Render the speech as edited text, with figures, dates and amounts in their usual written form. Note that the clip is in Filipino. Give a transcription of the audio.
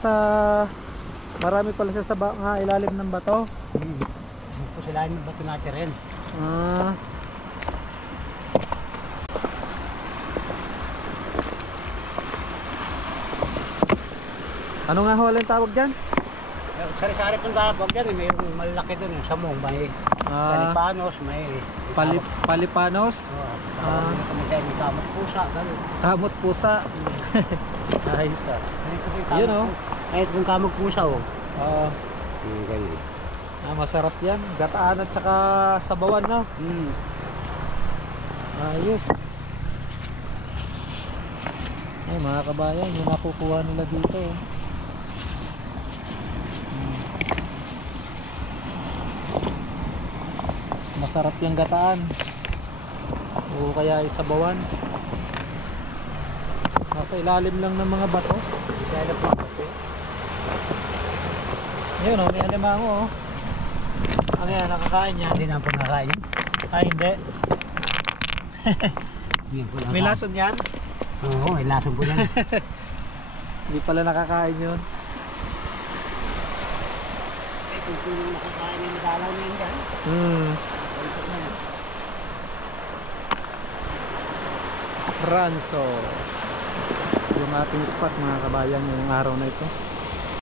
Sa marami pala siya sa ilalim ng bato. Ito sa ilalim ng bato natin rin. Ah. Ano nga ho ang tawag dyan? Sari-sari pong tawag dyan. May yung malaki dun. Yung samong. May palipanos. May palipanos. May kamot pusa. Kamot pusa. Ayos ah. Yun o. Ay, itong kamot pusa o. Ganyan. Masarap yan. Gataan at saka sabawan no? Ayos. Ay mga kabayan, yung nakukuha nila dito. Masarap yung gataan o kaya isabawan. Nasa ilalim lang ng mga bato. Yun o, may alimango o. Ano yan, nakakain yan? Hindi na po nakakain. Ay hindi. May lason yan? Oo, may lason po yan. Hindi pala nakakain yun. Kung nakakain yung madalaw na yun dyan. Ranso yung ating spot mga kabayan ngayong araw na ito.